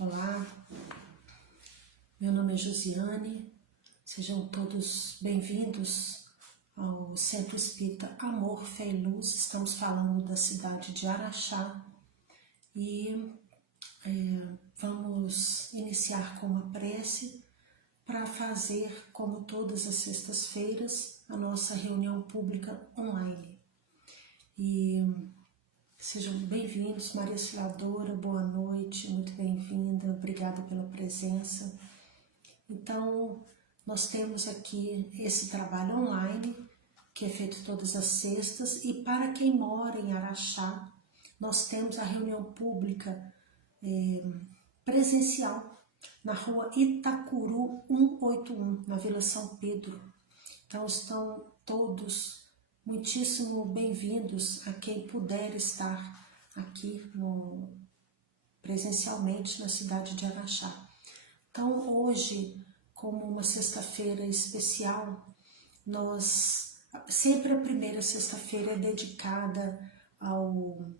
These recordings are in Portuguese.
Olá, meu nome é Josiane, sejam todos bem-vindos ao Centro Espírita Amor, Fé e Luz. Estamos falando da cidade de Araxá e vamos iniciar com uma prece para fazer, como todas as sextas-feiras, a nossa reunião pública online. E sejam bem-vindos, Maria Auxiliadora, boa noite, muito bem-vinda, obrigada pela presença. Então, nós temos aqui esse trabalho online, que é feito todas as sextas, e para quem mora em Araxá, nós temos a reunião pública presencial, na rua Itacuru 181, na Vila São Pedro. Então, estão todos muitíssimo bem-vindos a quem puder estar aqui presencialmente na cidade de Araxá. Então, hoje, como uma sexta-feira especial, sempre a primeira sexta-feira é dedicada ao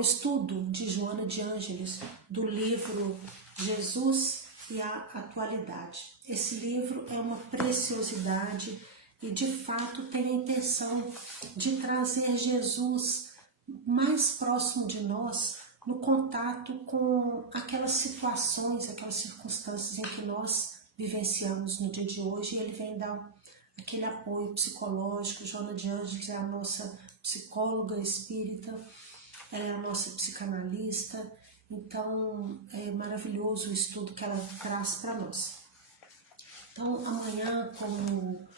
estudo de Joana de Ângeles, do livro Jesus e a Atualidade. Esse livro é uma preciosidade e, de fato, tem a intenção de trazer Jesus mais próximo de nós, no contato com aquelas situações, aquelas circunstâncias em que nós vivenciamos no dia de hoje, e ele vem dar aquele apoio psicológico. Joana de Ângeles é a nossa psicóloga espírita, ela é a nossa psicanalista, então é maravilhoso o estudo que ela traz para nós. Então, amanhã, como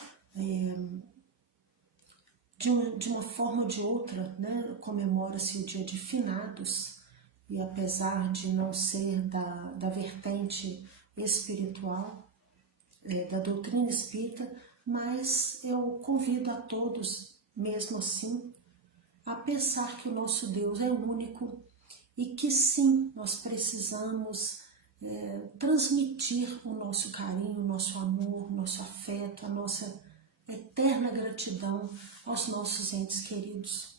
de uma forma ou de outra, né, comemora-se o dia de finados, e apesar de não ser da vertente espiritual, da doutrina espírita, mas eu convido a todos, mesmo assim, a pensar que o nosso Deus é único e que sim, nós precisamos transmitir o nosso carinho, o nosso amor, o nosso afeto, a nossa eterna gratidão aos nossos entes queridos.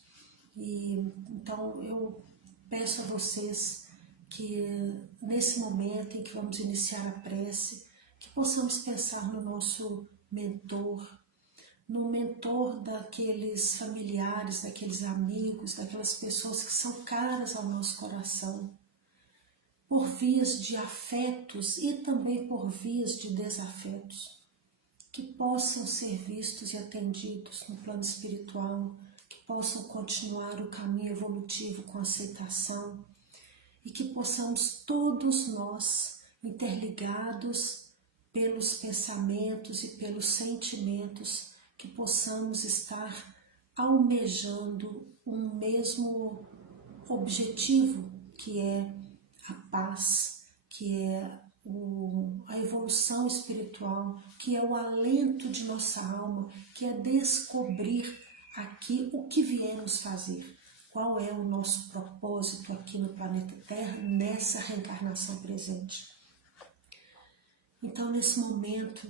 E então eu peço a vocês que nesse momento em que vamos iniciar a prece, que possamos pensar no nosso mentor, no mentor daqueles familiares, daqueles amigos, daquelas pessoas que são caras ao nosso coração, por vias de afetos e também por vias de desafetos, que possam ser vistos e atendidos no plano espiritual, que possam continuar o caminho evolutivo com aceitação e que possamos todos nós, interligados pelos pensamentos e pelos sentimentos, que possamos estar almejando um mesmo objetivo, que é a paz, que é a evolução espiritual, que é o alento de nossa alma, que é descobrir aqui o que viemos fazer, qual é o nosso propósito aqui no planeta Terra, nessa reencarnação presente. Então, nesse momento,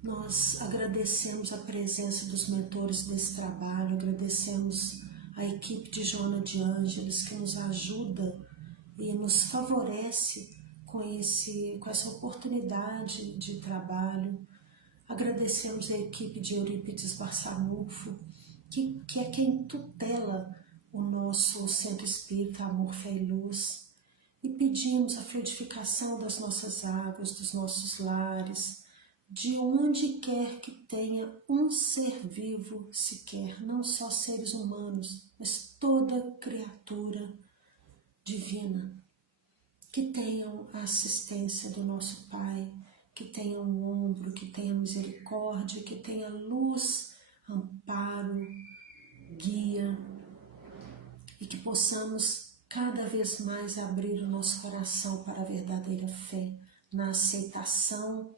nós agradecemos a presença dos mentores desse trabalho, agradecemos a equipe de Joana de Ângeles, que nos ajuda e nos favorece com essa oportunidade de trabalho. Agradecemos a equipe de Eurípides Barçanufo, que é quem tutela o nosso Centro Espírita Amor, Fé e Luz, e pedimos a fluidificação das nossas águas, dos nossos lares, de onde quer que tenha um ser vivo sequer, não só seres humanos, mas toda criatura divina, que tenham a assistência do nosso Pai, que tenha um ombro, que tenha misericórdia, que tenha luz, amparo, guia, e que possamos cada vez mais abrir o nosso coração para a verdadeira fé, na aceitação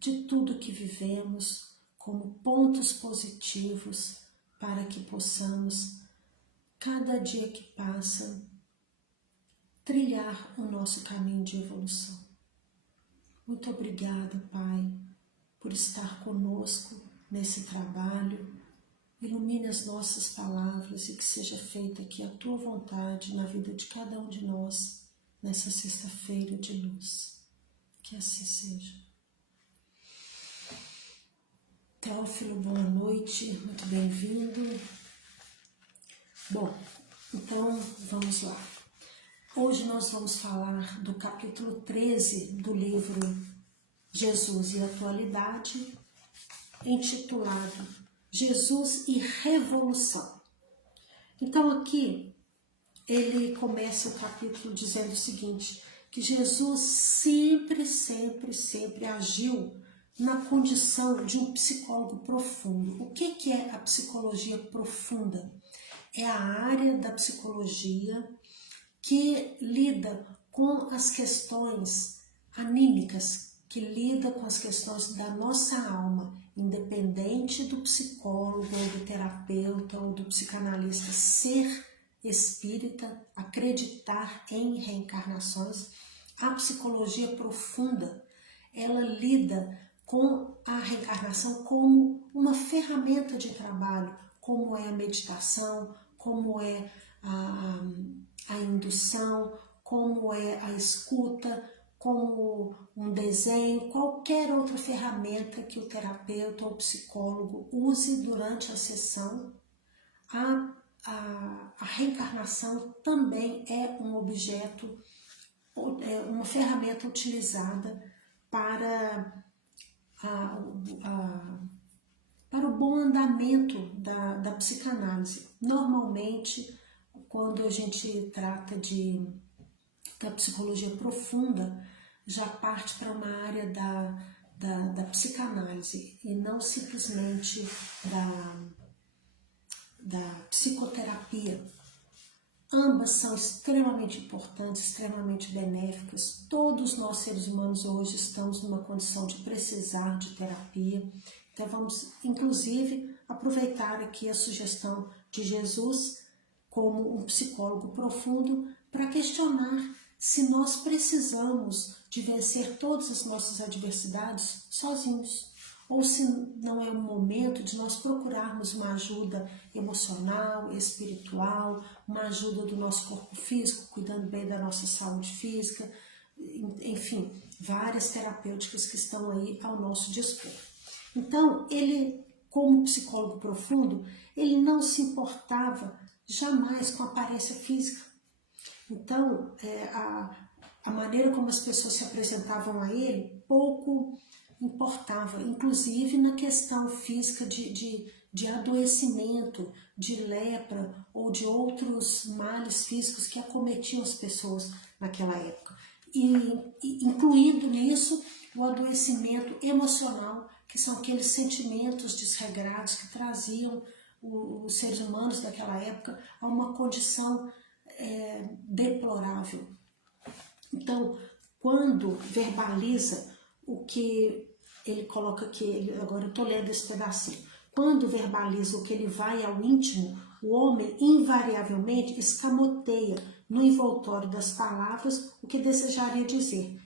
de tudo que vivemos como pontos positivos, para que possamos, cada dia que passa, trilhar o nosso caminho de evolução. Muito obrigada, Pai, por estar conosco nesse trabalho. Ilumine as nossas palavras e que seja feita aqui a Tua vontade na vida de cada um de nós, nessa sexta-feira de luz. Que assim seja. Teófilo, boa noite, muito bem-vindo. Bom, então vamos lá. Hoje nós vamos falar do capítulo 13 do livro Jesus e Atualidade, intitulado Jesus e Revolução. Então aqui ele começa o capítulo dizendo o seguinte, que Jesus sempre agiu na condição de um psicólogo profundo. O que é a psicologia profunda? É a área da psicologia que lida com as questões anímicas, que lida com as questões da nossa alma, independente do psicólogo, ou do terapeuta, ou do psicanalista ser espírita, acreditar em reencarnações. A psicologia profunda, ela lida com a reencarnação como uma ferramenta de trabalho, como é a meditação, como é a indução, como é a escuta, como um desenho, qualquer outra ferramenta que o terapeuta ou o psicólogo use durante a sessão. A reencarnação também é um objeto, uma ferramenta utilizada para o bom andamento da psicanálise. Normalmente, quando a gente trata da psicologia profunda, já parte para uma área da psicanálise e não simplesmente da psicoterapia. Ambas são extremamente importantes, extremamente benéficas. Todos nós seres humanos hoje estamos numa condição de precisar de terapia. Então vamos, inclusive, aproveitar aqui a sugestão de Jesus como um psicólogo profundo para questionar se nós precisamos de vencer todas as nossas adversidades sozinhos, ou se não é um momento de nós procurarmos uma ajuda emocional, espiritual, uma ajuda do nosso corpo físico, cuidando bem da nossa saúde física, enfim, várias terapêuticas que estão aí ao nosso dispor. Então, ele, como psicólogo profundo, ele não se importava jamais com a aparência física. Então, a maneira como as pessoas se apresentavam a ele, pouco importava, inclusive na questão física de adoecimento, de lepra ou de outros males físicos que acometiam as pessoas naquela época. E incluindo nisso o adoecimento emocional, que são aqueles sentimentos desregrados que traziam os seres humanos daquela época a uma condição deplorável. Então, quando verbaliza o que ele coloca aqui, agora eu estou lendo esse pedacinho, quando verbaliza o que ele vai ao íntimo, o homem invariavelmente escamoteia no envoltório das palavras o que desejaria dizer.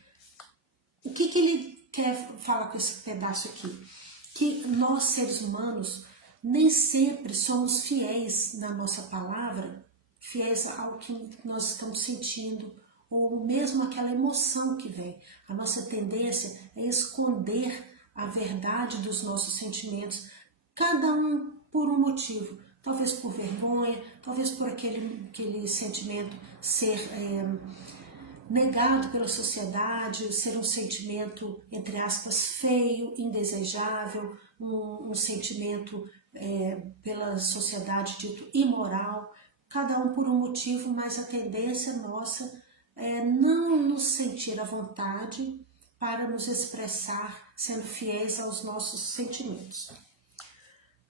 O que ele quer falar com esse pedaço aqui? Que nós, seres humanos, nem sempre somos fiéis na nossa palavra, fiéis ao que nós estamos sentindo, ou mesmo aquela emoção que vem. A nossa tendência é esconder a verdade dos nossos sentimentos, cada um por um motivo, talvez por vergonha, talvez por aquele sentimento ser negado pela sociedade, ser um sentimento, entre aspas, feio, indesejável, um sentimento pela sociedade dito imoral, cada um por um motivo, mas a tendência nossa é não nos sentir à vontade para nos expressar sendo fiéis aos nossos sentimentos.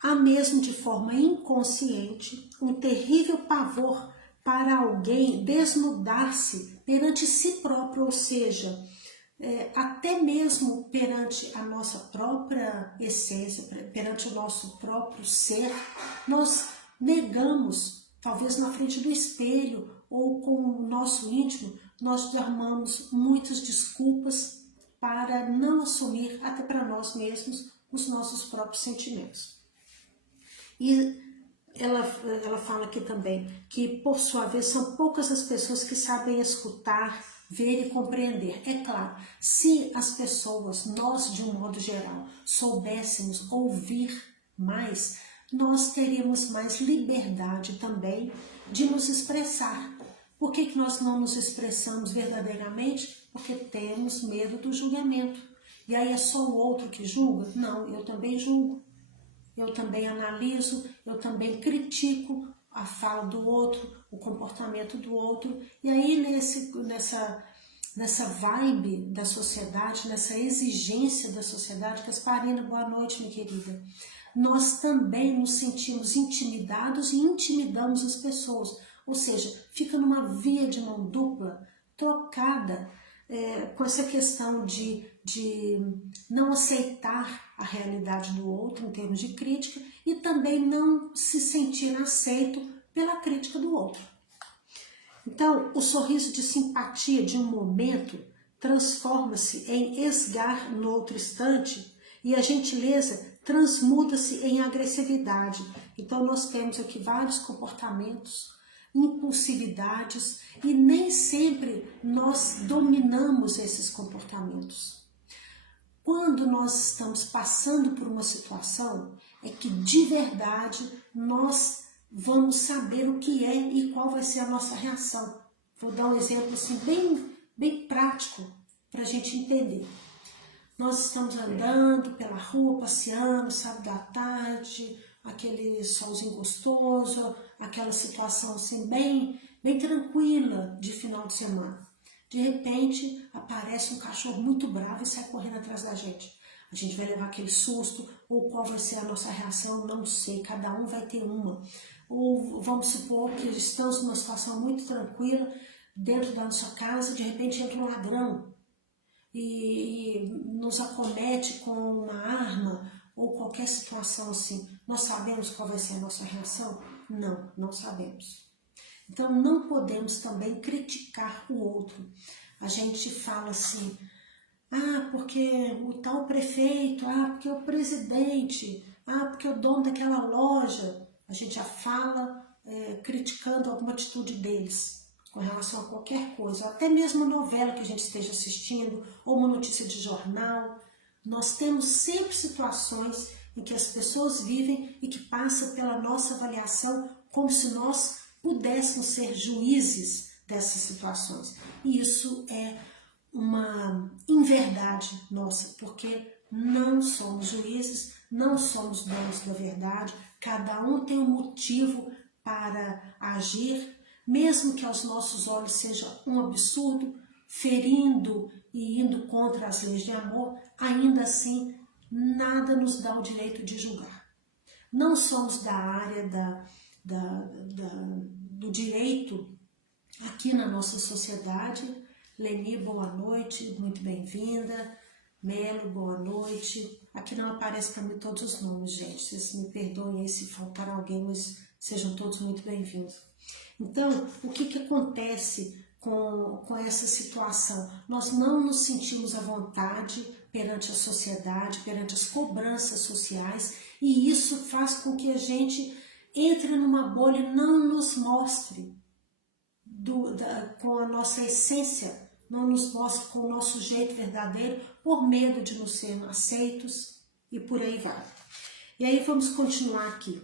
Há mesmo de forma inconsciente um terrível pavor para alguém desnudar-se perante si próprio, ou seja, até mesmo perante a nossa própria essência, perante o nosso próprio ser, nós negamos, talvez na frente do espelho ou com o nosso íntimo, nós armamos muitas desculpas para não assumir, até para nós mesmos, os nossos próprios sentimentos. E ela fala aqui também que, por sua vez, são poucas as pessoas que sabem escutar ver e compreender. É claro, se as pessoas, nós de um modo geral, soubéssemos ouvir mais, nós teríamos mais liberdade também de nos expressar. Por que nós não nos expressamos verdadeiramente? Porque temos medo do julgamento. E aí é só o outro que julga? Não, eu também julgo. Eu também analiso, eu também critico a fala do outro, o comportamento do outro. E aí nessa vibe da sociedade, nessa exigência da sociedade, Gasparina, boa noite, minha querida, nós também nos sentimos intimidados e intimidamos as pessoas. Ou seja, fica numa via de mão dupla, trocada, com essa questão de não aceitar a realidade do outro em termos de crítica e também não se sentir aceito pela crítica do outro. Então, o sorriso de simpatia de um momento transforma-se em esgar no outro instante e a gentileza transmuda-se em agressividade. Então, nós temos aqui vários comportamentos, impulsividades e nem sempre nós dominamos esses comportamentos. Quando nós estamos passando por uma situação, é que de verdade nós vamos saber o que é e qual vai ser a nossa reação. Vou dar um exemplo assim, bem prático para a gente entender. Nós estamos andando pela rua, passeando, sábado da tarde, aquele solzinho gostoso, aquela situação assim bem tranquila de final de semana. De repente, aparece um cachorro muito bravo e sai correndo atrás da gente. A gente vai levar aquele susto, ou qual vai ser a nossa reação, não sei, cada um vai ter uma. Ou vamos supor que estamos numa situação muito tranquila, dentro da nossa casa, de repente entra um ladrão e nos acomete com uma arma ou qualquer situação assim. Nós sabemos qual vai ser a nossa reação? Não, não sabemos. Então, não podemos também criticar o outro. A gente fala assim, porque o tal prefeito, porque o presidente, porque o dono daquela loja. A gente já fala criticando alguma atitude deles com relação a qualquer coisa, até mesmo a novela que a gente esteja assistindo, ou uma notícia de jornal. Nós temos sempre situações em que as pessoas vivem e que passam pela nossa avaliação como se nós pudéssemos ser juízes dessas situações. E isso é uma inverdade nossa, porque não somos juízes, não somos donos da verdade, cada um tem um motivo para agir, mesmo que aos nossos olhos seja um absurdo, ferindo e indo contra as leis de amor, ainda assim nada nos dá o direito de julgar. Não somos da área do direito aqui na nossa sociedade. Leni, boa noite, muito bem-vinda. Melo, boa noite. Aqui não aparece para mim todos os nomes, gente. Vocês me perdoem aí se faltar alguém, mas sejam todos muito bem-vindos. Então, o que acontece com essa situação? Nós não nos sentimos à vontade perante a sociedade, perante as cobranças sociais, e isso faz com que a gente entre numa bolha e não nos mostre com a nossa essência, não nos mostre com o nosso jeito verdadeiro, por medo de não sermos aceitos e por aí vai. E aí vamos continuar aqui.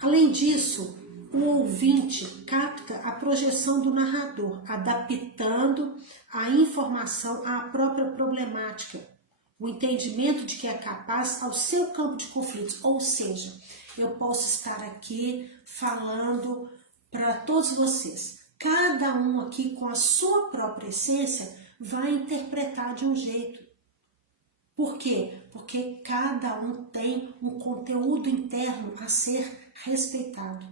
Além disso, o ouvinte capta a projeção do narrador, adaptando a informação à própria problemática, o entendimento de que é capaz ao seu campo de conflitos, ou seja, eu posso estar aqui falando para todos vocês. Cada um aqui com a sua própria essência vai interpretar de um jeito. Por quê? Porque cada um tem um conteúdo interno a ser respeitado.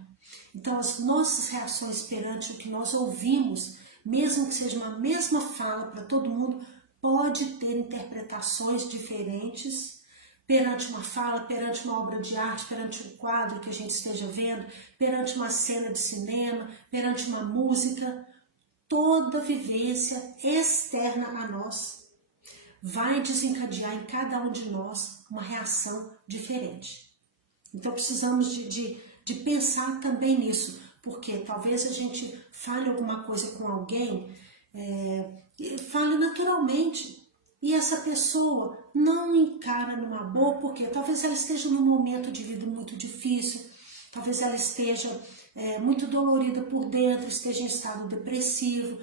Então, as nossas reações perante o que nós ouvimos, mesmo que seja uma mesma fala para todo mundo, pode ter interpretações diferentes perante uma fala, perante uma obra de arte, perante um quadro que a gente esteja vendo, perante uma cena de cinema, perante uma música. Toda vivência externa a nós vai desencadear em cada um de nós uma reação diferente. Então precisamos de pensar também nisso, porque talvez a gente fale alguma coisa com alguém fale naturalmente. E essa pessoa não encara numa boa, porque talvez ela esteja num momento de vida muito difícil, talvez ela esteja muito dolorida por dentro, esteja em estado depressivo,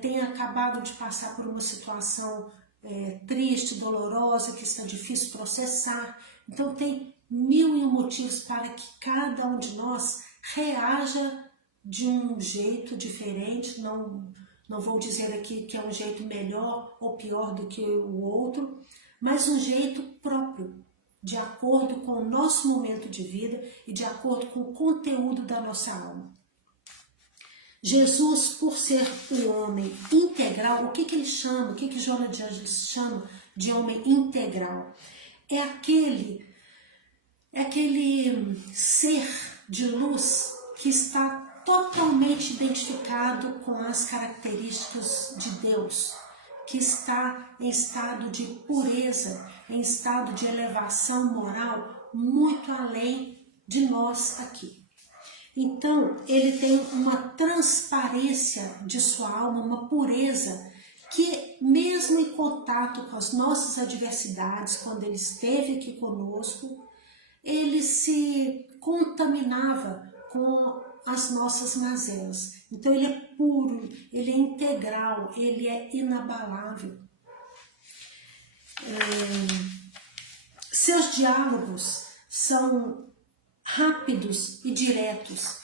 tenha acabado de passar por uma situação triste, dolorosa, que está difícil processar. Então tem mil e um motivos para que cada um de nós reaja de um jeito diferente. Não vou dizer aqui que é um jeito melhor ou pior do que o outro, mas um jeito próprio, de acordo com o nosso momento de vida e de acordo com o conteúdo da nossa alma. Jesus, por ser o homem integral, o que ele chama, o que Joana de Ângeles chama de homem integral? É aquele ser de luz que está totalmente identificado com as características de Deus, que está em estado de pureza, em estado de elevação moral, muito além de nós aqui. Então, ele tem uma transparência de sua alma, uma pureza, que mesmo em contato com as nossas adversidades, quando ele esteve aqui conosco, ele se contaminava com as nossas mazelas. Então ele é puro, ele é integral, ele é inabalável. Seus diálogos são rápidos e diretos.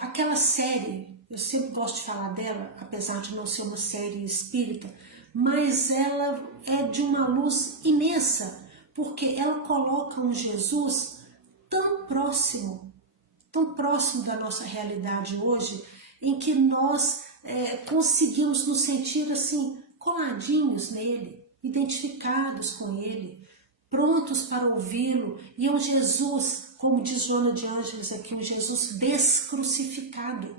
Aquela série, eu sempre gosto de falar dela, apesar de não ser uma série espírita, mas ela é de uma luz imensa, porque ela coloca um Jesus tão próximo da nossa realidade hoje, em que nós conseguimos nos sentir assim, coladinhos nele, identificados com ele, prontos para ouvi-lo. E é um Jesus, como diz Joana de Ângeles aqui, um Jesus descrucificado.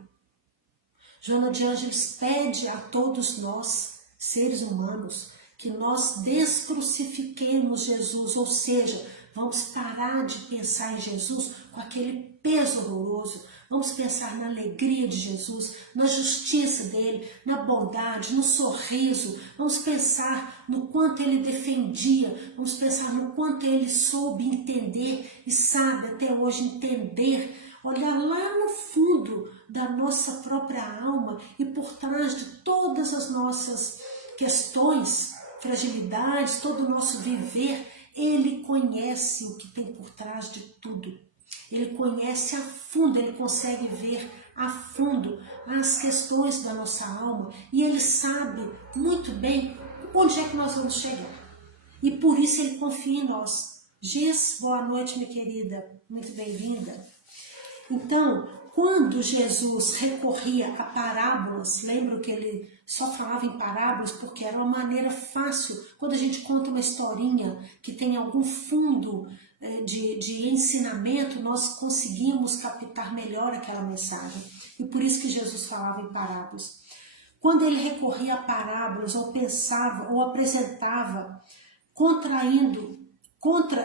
Joana de Ângeles pede a todos nós, seres humanos, que nós descrucifiquemos Jesus, ou seja, vamos parar de pensar em Jesus com aquele peso horroroso. Vamos pensar na alegria de Jesus, na justiça dele, na bondade, no sorriso. Vamos pensar no quanto ele defendia, vamos pensar no quanto ele soube entender e sabe até hoje entender, olhar lá no fundo da nossa própria alma e por trás de todas as nossas questões, fragilidades, todo o nosso viver. Ele conhece o que tem por trás de tudo. Ele conhece a fundo, ele consegue ver a fundo as questões da nossa alma e ele sabe muito bem onde é que nós vamos chegar. E por isso ele confia em nós. Gis, boa noite, minha querida, muito bem-vinda. Então, quando Jesus recorria a parábolas, lembro que ele só falava em parábolas porque era uma maneira fácil. Quando a gente conta uma historinha que tem algum fundo de ensinamento, nós conseguimos captar melhor aquela mensagem. E por isso que Jesus falava em parábolas. Quando ele recorria a parábolas, ou pensava, ou apresentava, contra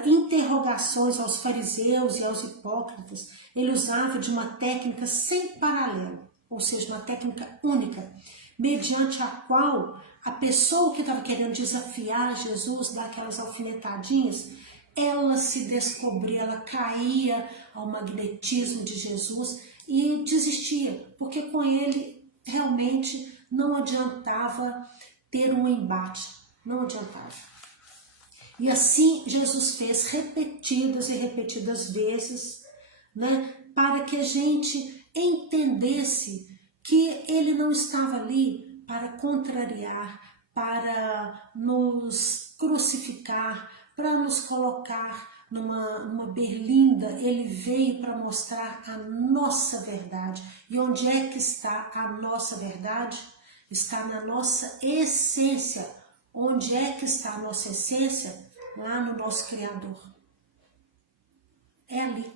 interrogações aos fariseus e aos hipócritas, ele usava de uma técnica sem paralelo, ou seja, uma técnica única, mediante a qual a pessoa que estava querendo desafiar Jesus, dar aquelas alfinetadinhas, ela se descobria, ela caía ao magnetismo de Jesus e desistia, porque com ele realmente não adiantava ter um embate, não adiantava. E assim Jesus fez repetidas e repetidas vezes, né, para que a gente entendesse que ele não estava ali para contrariar, para nos crucificar, para nos colocar numa berlinda. Ele veio para mostrar a nossa verdade. E onde é que está a nossa verdade? Está na nossa essência. Onde é que está a nossa essência? Lá no nosso Criador. É ali.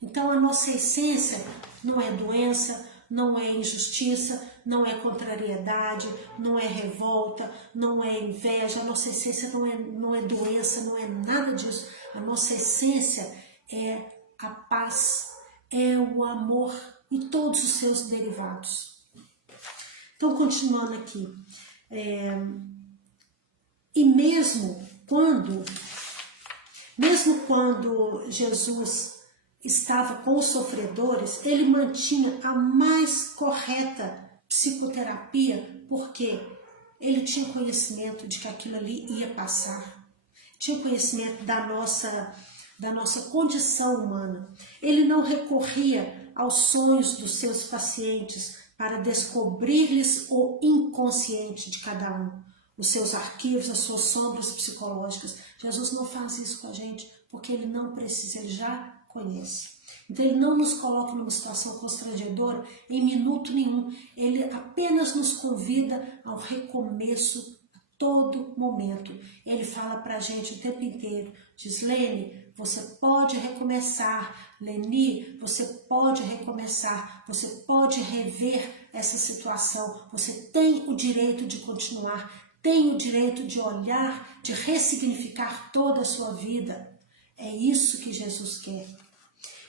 Então a nossa essência não é doença, não é injustiça, não é contrariedade, não é revolta, não é inveja. A nossa essência não é doença, não é nada disso. A nossa essência é a paz, é o amor e todos os seus derivados. Então, continuando aqui. E mesmo quando Jesus estava com os sofredores, ele mantinha a mais correta psicoterapia, porque ele tinha conhecimento de que aquilo ali ia passar, tinha conhecimento da nossa condição humana. Ele não recorria aos sonhos dos seus pacientes para descobrir-lhes o inconsciente de cada um, os seus arquivos, as suas sombras psicológicas. Jesus não faz isso com a gente, porque ele não precisa, ele já conhece. Então ele não nos coloca numa situação constrangedora em minuto nenhum, ele apenas nos convida ao recomeço a todo momento. Ele fala pra gente o tempo inteiro, diz: Lene, você pode recomeçar, Leni, você pode recomeçar, você pode rever essa situação, você tem o direito de continuar, tem o direito de olhar, de ressignificar toda a sua vida. É isso que Jesus quer.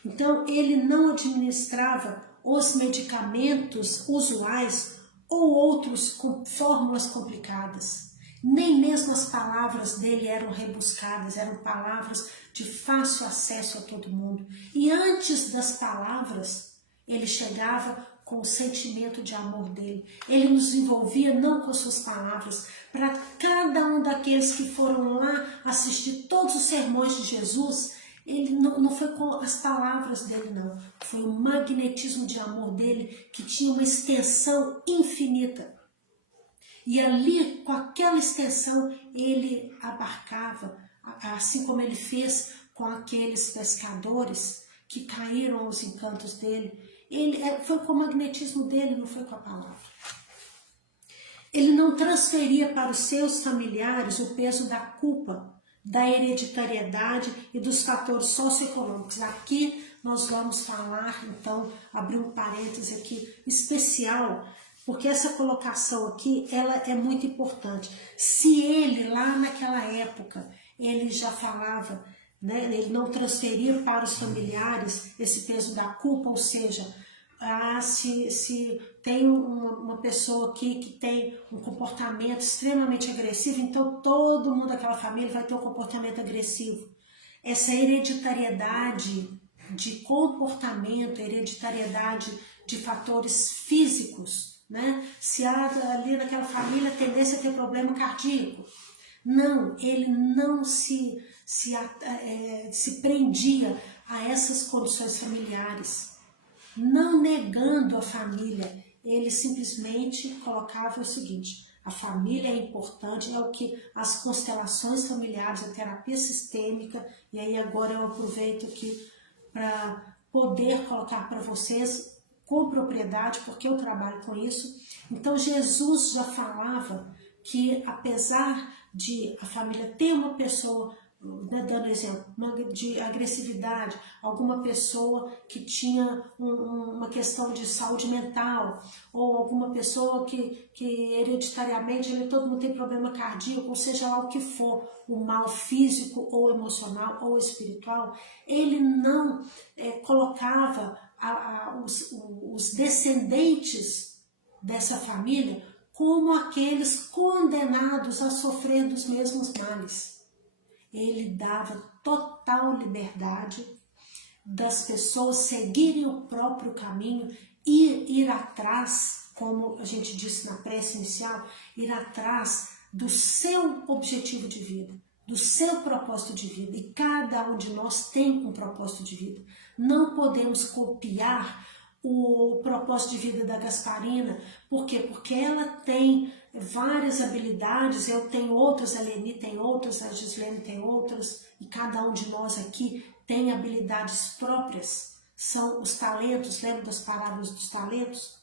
Então, ele não administrava os medicamentos usuais ou outros com fórmulas complicadas. Nem mesmo as palavras dele eram rebuscadas, eram palavras de fácil acesso a todo mundo. E antes das palavras, ele chegava com o sentimento de amor dele. Ele nos envolvia não com suas palavras. Para cada um daqueles que foram lá assistir todos os sermões de Jesus, ele não foi com as palavras dele, não. Foi o magnetismo de amor dele, que tinha uma extensão infinita. E ali, com aquela extensão, ele abarcava, assim como ele fez com aqueles pescadores que caíram aos encantos dele. Foi com o magnetismo dele, não foi com a palavra. Ele não transferia para os seus familiares o peso da culpa, da hereditariedade e dos fatores socioeconômicos. Aqui nós vamos falar, então, abrir um parêntese aqui especial, porque essa colocação aqui, ela é muito importante. Se ele, lá naquela época, ele já falava, né, ele não transferia para os familiares esse peso da culpa, ou seja, se tem uma pessoa aqui que tem um comportamento extremamente agressivo, então todo mundo daquela família vai ter um comportamento agressivo. Essa hereditariedade de comportamento, hereditariedade de fatores físicos, né? Se há ali naquela família tendência a ter problema cardíaco. Não, ele não se prendia a essas condições familiares. Não negando a família, ele simplesmente colocava o seguinte: a família é importante, é o que as constelações familiares, a terapia sistêmica, e aí agora eu aproveito aqui para poder colocar para vocês com propriedade, porque eu trabalho com isso. Então Jesus já falava que, apesar de a família ter uma pessoa, dando exemplo, de agressividade, alguma pessoa que tinha uma questão de saúde mental, ou alguma pessoa que hereditariamente todo mundo tem problema cardíaco, ou seja lá o que for, o mal físico ou emocional ou espiritual, ele não colocava os descendentes dessa família como aqueles condenados a sofrer dos mesmos males. Ele dava total liberdade das pessoas seguirem o próprio caminho e ir atrás, como a gente disse na prece inicial, ir atrás do seu objetivo de vida, do seu propósito de vida. E cada um de nós tem um propósito de vida. Não podemos copiar o propósito de vida da Gasparina. Por quê? Porque ela tem várias habilidades, eu tenho outras, a Leni tem outras, a Gislene tem outras, e cada um de nós aqui tem habilidades próprias, são os talentos, lembra das parábolas dos talentos?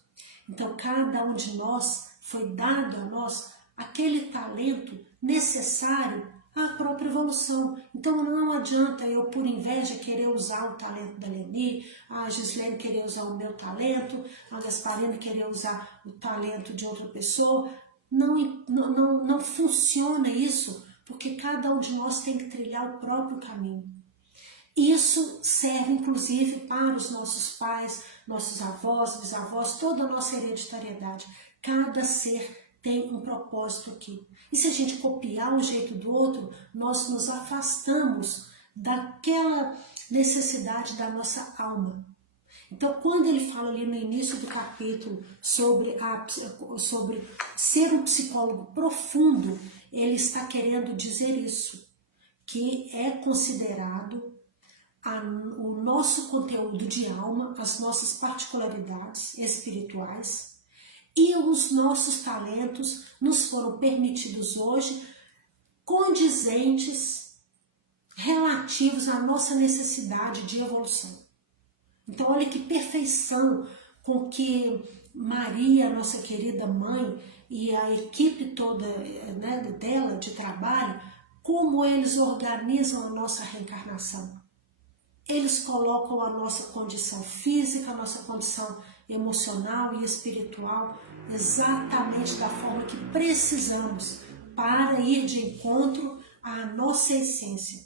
Então cada um de nós foi dado a nós aquele talento necessário à própria evolução. Então não adianta eu, por inveja, querer usar o talento da Leni, a Gislene querer usar o meu talento, a Gasparina querer usar o talento de outra pessoa. Não funciona isso, porque cada um de nós tem que trilhar o próprio caminho. Isso serve inclusive para os nossos pais, nossos avós, bisavós, toda a nossa hereditariedade. Cada ser tem um propósito aqui. E se a gente copiar um jeito do outro, nós nos afastamos daquela necessidade da nossa alma. Então, quando ele fala ali no início do capítulo sobre ser um psicólogo profundo, ele está querendo dizer isso, que é considerado o nosso conteúdo de alma, as nossas particularidades espirituais e os nossos talentos nos foram permitidos hoje condizentes, relativos à nossa necessidade de evolução. Então, olha que perfeição com que Maria, nossa querida mãe, e a equipe toda, né, dela de trabalho, como eles organizam a nossa reencarnação. Eles colocam a nossa condição física, a nossa condição emocional e espiritual exatamente da forma que precisamos para ir de encontro à nossa essência,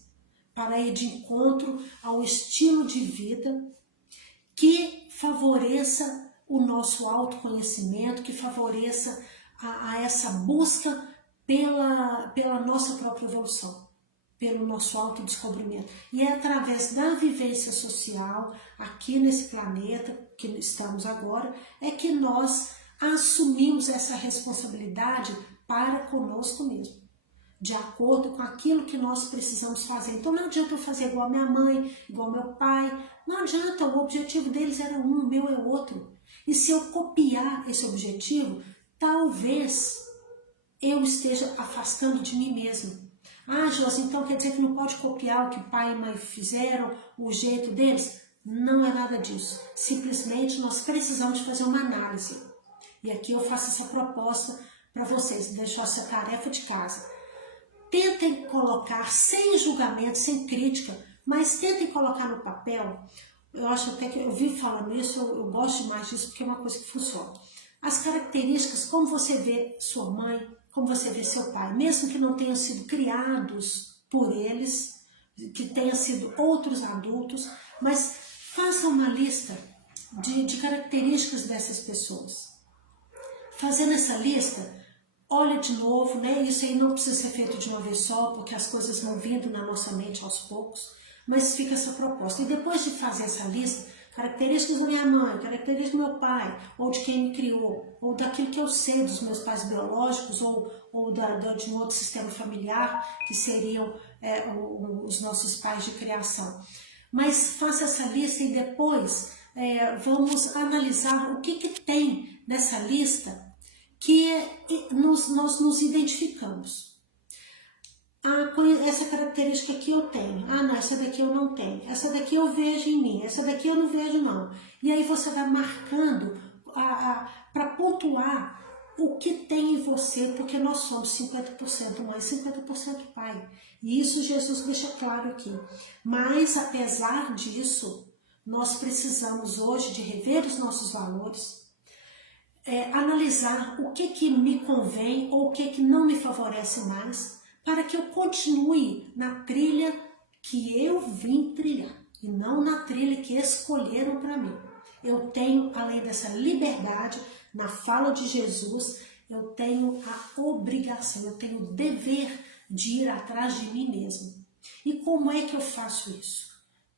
para ir de encontro ao estilo de vida que favoreça o nosso autoconhecimento, que favoreça a essa busca pela nossa própria evolução, pelo nosso autodescobrimento. E é através da vivência social aqui nesse planeta que estamos agora, é que nós assumimos essa responsabilidade para conosco mesmo, de acordo com aquilo que nós precisamos fazer. Então não adianta eu fazer igual a minha mãe, igual ao meu pai, não adianta, o objetivo deles era um, o meu é outro. E se eu copiar esse objetivo, talvez eu esteja afastando de mim mesmo. Ah, Josi, então quer dizer que não pode copiar o que pai e mãe fizeram, o jeito deles? Não é nada disso. Simplesmente nós precisamos fazer uma análise. E aqui eu faço essa proposta para vocês, deixo essa tarefa de casa. Tentem colocar sem julgamento, sem crítica, mas tentem colocar no papel. Eu acho até que eu vi falando isso, eu gosto demais disso porque é uma coisa que funciona. As características, como você vê sua mãe, como você vê seu pai, mesmo que não tenham sido criados por eles, que tenham sido outros adultos, mas faça uma lista de características dessas pessoas. Fazendo essa lista, olha de novo, né? Isso aí não precisa ser feito de uma vez só, porque as coisas vão vindo na nossa mente aos poucos, mas fica essa proposta. E depois de fazer essa lista, características da minha mãe, características do meu pai, ou de quem me criou, ou daquilo que eu sei dos meus pais biológicos, ou de um outro sistema familiar, que seriam os nossos pais de criação. Mas faça essa lista e depois vamos analisar o que tem nessa lista que nós nos identificamos. Essa característica aqui eu tenho. Ah, não, essa daqui eu não tenho. Essa daqui eu vejo em mim. Essa daqui eu não vejo, não. E aí você vai marcando para pontuar o que tem em você, porque nós somos 50% mãe, 50% pai. E isso Jesus deixa claro aqui. Mas, apesar disso, nós precisamos hoje de rever os nossos valores, analisar o que me convém ou o que não me favorece mais, para que eu continue na trilha que eu vim trilhar e não na trilha que escolheram para mim. Eu tenho, além dessa liberdade, na fala de Jesus, eu tenho a obrigação, eu tenho o dever de ir atrás de mim mesmo. E como é que eu faço isso?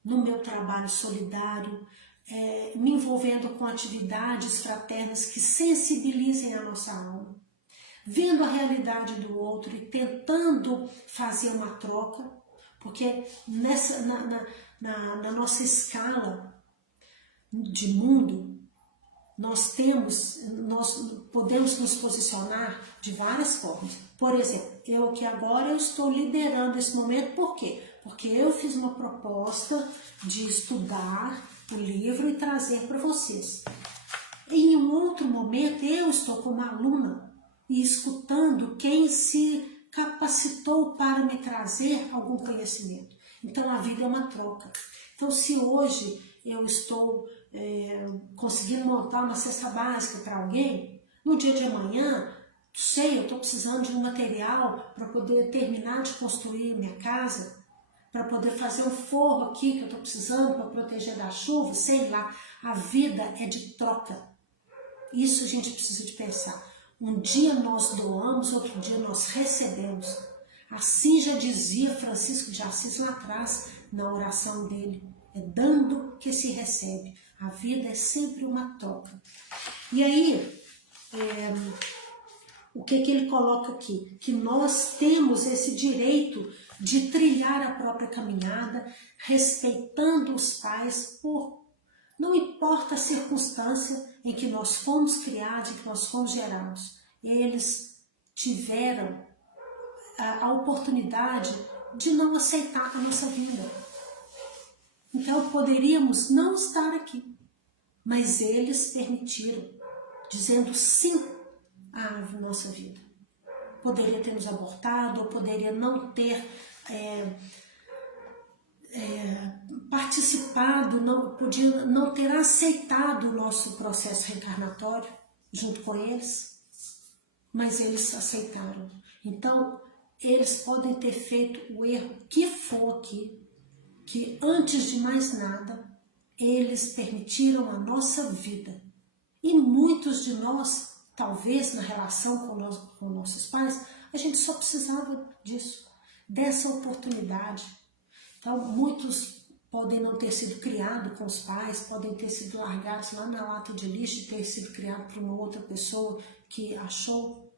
No meu trabalho solidário, me envolvendo com atividades fraternas que sensibilizem a nossa alma, vendo a realidade do outro e tentando fazer uma troca, porque na nossa escala de mundo, nós podemos nos posicionar de várias formas. Por exemplo, eu que agora eu estou liderando esse momento, por quê? Porque eu fiz uma proposta de estudar o livro e trazer para vocês. Em um outro momento, eu estou como aluna e escutando quem se capacitou para me trazer algum conhecimento. Então, a vida é uma troca. Então, se hoje eu estou conseguindo montar uma cesta básica para alguém, no dia de amanhã, eu estou precisando de um material para poder terminar de construir minha casa, para poder fazer um forro aqui que eu estou precisando para proteger da chuva, sei lá. A vida é de troca. Isso a gente precisa de pensar. Um dia nós doamos, outro dia nós recebemos. Assim já dizia Francisco de Assis lá atrás, na oração dele. É dando que se recebe. A vida é sempre uma troca. E aí, o que ele coloca aqui? Que nós temos esse direito de trilhar a própria caminhada, respeitando os pais, não importa a circunstância em que nós fomos criados, em que nós fomos gerados. Eles tiveram a oportunidade de não aceitar a nossa vida. Então poderíamos não estar aqui, mas eles permitiram, dizendo sim à nossa vida. Poderia ter nos abortado, ou poderia não ter participado, podia não ter aceitado o nosso processo reencarnatório junto com eles, mas eles aceitaram. Então, eles podem ter feito o erro que for aqui, que antes de mais nada, eles permitiram a nossa vida. E muitos de nós, talvez na relação com nossos pais, a gente só precisava disso, dessa oportunidade. Então, muitos podem não ter sido criados com os pais, podem ter sido largados lá na lata de lixo e ter sido criados por uma outra pessoa que achou.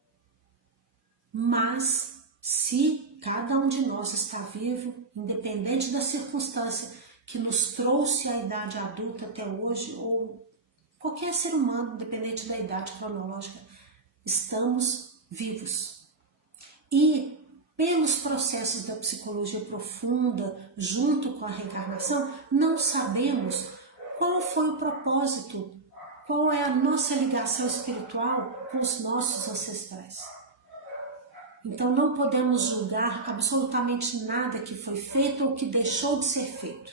Mas, se cada um de nós está vivo, independente da circunstância que nos trouxe à idade adulta até hoje, ou qualquer ser humano, independente da idade cronológica, estamos vivos. E pelos processos da psicologia profunda, junto com a reencarnação, não sabemos qual foi o propósito, qual é a nossa ligação espiritual com os nossos ancestrais. Então não podemos julgar absolutamente nada que foi feito ou que deixou de ser feito.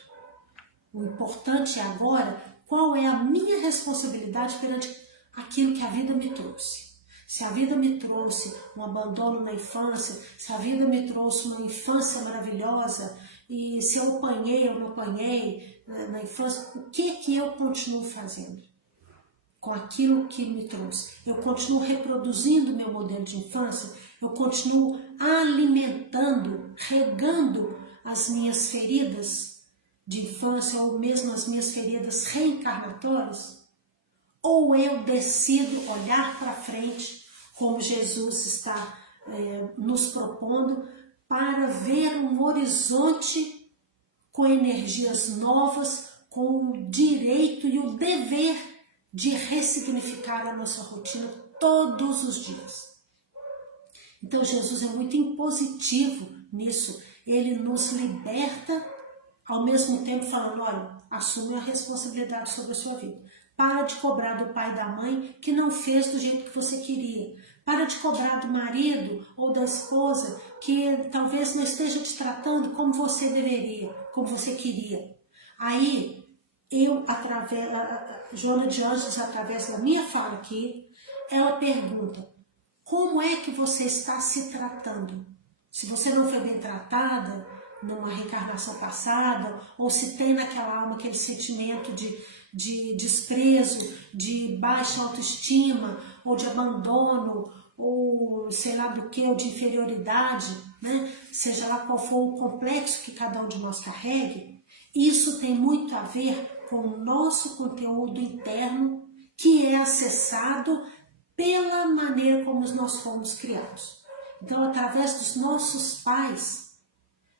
O importante é agora qual é a minha responsabilidade perante aquilo que a vida me trouxe. Se a vida me trouxe um abandono na infância, se a vida me trouxe uma infância maravilhosa, e se eu apanhei ou não apanhei na infância, o que eu continuo fazendo com aquilo que me trouxe? Eu continuo reproduzindo meu modelo de infância? Eu continuo alimentando, regando as minhas feridas de infância ou mesmo as minhas feridas reencarnatórias? Ou eu decido olhar para frente, como Jesus está nos propondo, para ver um horizonte com energias novas, com o direito e o dever de ressignificar a nossa rotina todos os dias. Então Jesus é muito impositivo nisso, ele nos liberta, ao mesmo tempo falando, olha, assume a responsabilidade sobre a sua vida. Para de cobrar do pai e da mãe que não fez do jeito que você queria. Para de cobrar do marido ou da esposa que talvez não esteja te tratando como você deveria, como você queria. Aí, Joana de Ângeles, através da minha fala aqui, ela pergunta, como é que você está se tratando? Se você não foi bem tratada numa reencarnação passada, ou se tem naquela alma aquele sentimento de desprezo, de baixa autoestima, ou de abandono, ou sei lá do que, ou de inferioridade, né? Seja lá qual for o complexo que cada um de nós carregue, isso tem muito a ver com o nosso conteúdo interno, que é acessado pela maneira como nós fomos criados. Então, através dos nossos pais,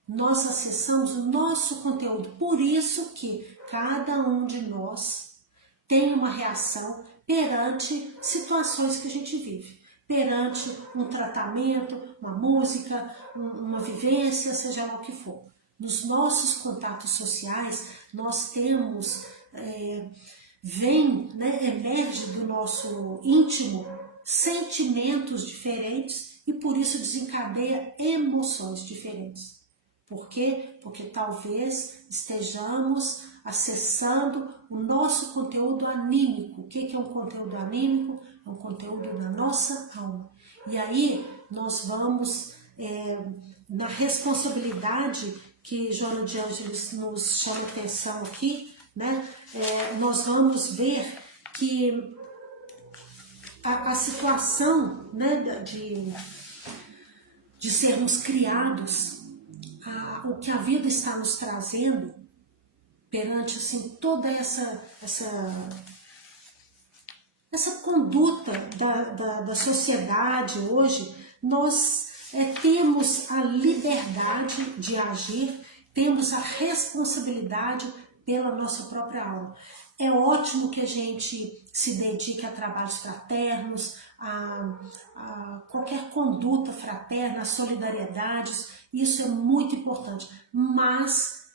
nós acessamos o nosso conteúdo. Por isso que cada um de nós tem uma reação perante situações que a gente vive. Perante um tratamento, uma música, uma vivência, seja lá o que for. Nos nossos contatos sociais, nós temos, emerge do nosso íntimo sentimentos diferentes e por isso desencadeia emoções diferentes. Por quê? Porque talvez estejamos acessando o nosso conteúdo anímico. O que é um conteúdo anímico? É um conteúdo da nossa alma. E aí nós vamos, na responsabilidade que Joana de Ângeles nos chama atenção aqui, né? Nós vamos ver que a situação, né, de sermos criados, o que a vida está nos trazendo perante assim, toda essa conduta da sociedade hoje, nós temos a liberdade de agir, temos a responsabilidade pela nossa própria alma. É ótimo que a gente se dedique a trabalhos fraternos, a qualquer conduta fraterna, a solidariedades, isso é muito importante. Mas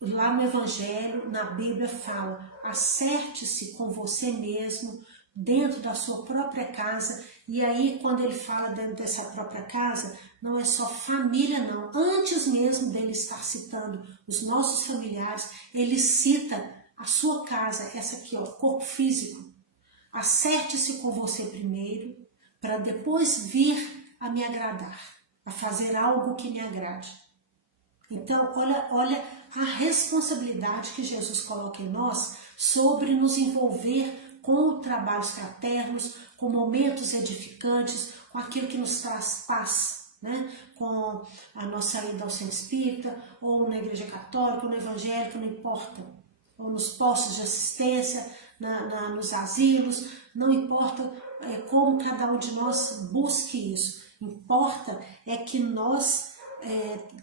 lá no Evangelho, na Bíblia fala, acerte-se com você mesmo, dentro da sua própria casa. E aí quando ele fala dentro dessa própria casa, não é só família não, antes mesmo dele estar citando os nossos familiares, ele cita a sua casa, essa aqui, ó, corpo físico. Acerte-se com você primeiro, para depois vir a me agradar, a fazer algo que me agrade. Então, olha a responsabilidade que Jesus coloca em nós sobre nos envolver com trabalhos fraternos, com momentos edificantes, com aquilo que nos traz paz, né? Com a nossa ida ao centro espírita, ou na igreja católica, ou no evangélico, não importa, ou nos postos de assistência, nos asilos, não importa como cada um de nós busque isso, importa é que nós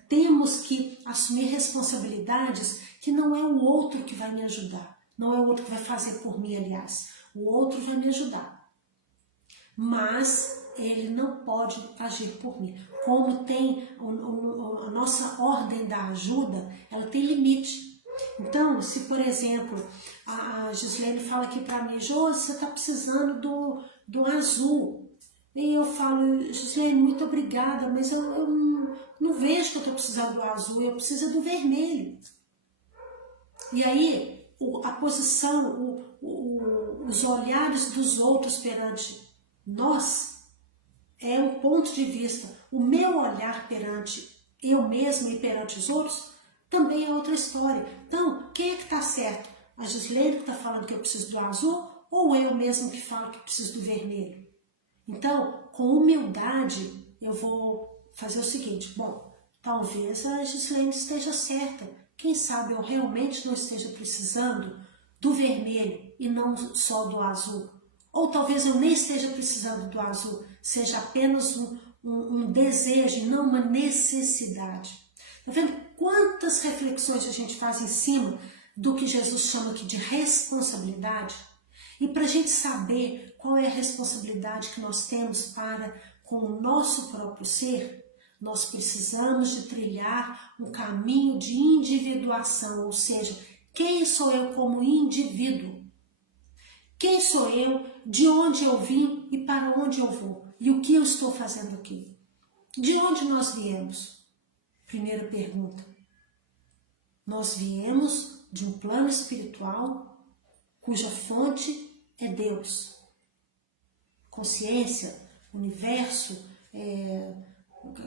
temos que assumir responsabilidades que não é o outro que vai me ajudar, não é o outro que vai fazer por mim, aliás, o outro vai me ajudar, mas ele não pode agir por mim. Como tem a nossa ordem da ajuda, ela tem limite. Então, se por exemplo, a Gislene fala aqui para mim, Jô, você está precisando do azul. E eu falo, Gislene, muito obrigada, mas eu não vejo que eu estou precisando do azul, eu preciso do vermelho. E aí, a posição, os olhares dos outros perante nós é um ponto de vista. O meu olhar perante eu mesmo e perante os outros também é outra história. Então, quem é que está certo? A Gislene que está falando que eu preciso do azul ou eu mesmo que falo que preciso do vermelho? Então, com humildade, eu vou fazer o seguinte, bom, talvez a Gislene esteja certa. Quem sabe eu realmente não esteja precisando do vermelho e não só do azul. Ou talvez eu nem esteja precisando do azul, seja apenas um desejo e não uma necessidade. Está vendo quantas reflexões a gente faz em cima do que Jesus chama aqui de responsabilidade? E para a gente saber qual é a responsabilidade que nós temos para com o nosso próprio ser, nós precisamos de trilhar um caminho de individuação, ou seja, quem sou eu como indivíduo? Quem sou eu, de onde eu vim e para onde eu vou? E o que eu estou fazendo aqui? De onde nós viemos? Primeira pergunta. Nós viemos de um plano espiritual cuja fonte é Deus. Consciência, universo,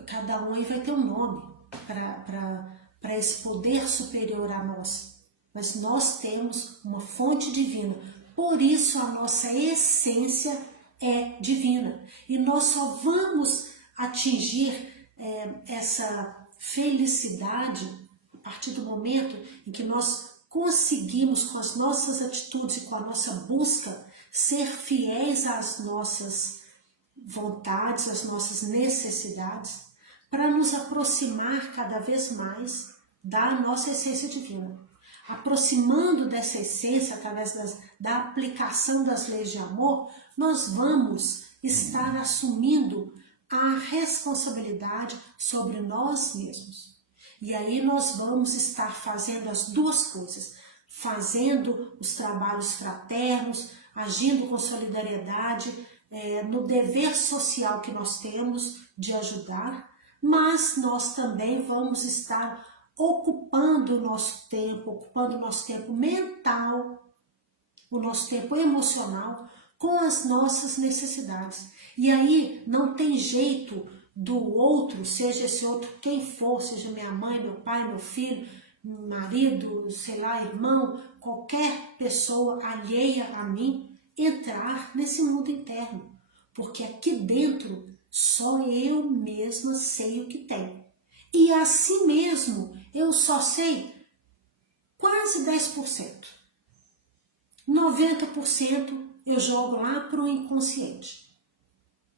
cada um aí vai ter um nome para esse poder superior a nós. Mas nós temos uma fonte divina. Por isso a nossa essência é divina. E nós só vamos atingir essa felicidade a partir do momento em que nós conseguimos, com as nossas atitudes e com a nossa busca, ser fiéis às nossas vontades, às nossas necessidades, para nos aproximar cada vez mais da nossa essência divina. Aproximando dessa essência, através da aplicação das leis de amor, nós vamos estar assumindo a responsabilidade sobre nós mesmos. E aí nós vamos estar fazendo as duas coisas, fazendo os trabalhos fraternos, agindo com solidariedade, no dever social que nós temos de ajudar, mas nós também vamos estar ocupando o nosso tempo mental, o nosso tempo emocional com as nossas necessidades. E aí não tem jeito do outro, seja esse outro quem for, seja minha mãe, meu pai, meu filho, marido, sei lá, irmão, qualquer pessoa alheia a mim, entrar nesse mundo interno. porque aqui dentro só eu mesma sei o que tem. E assim mesmo eu só sei quase 10%. 90% eu jogo lá para o inconsciente.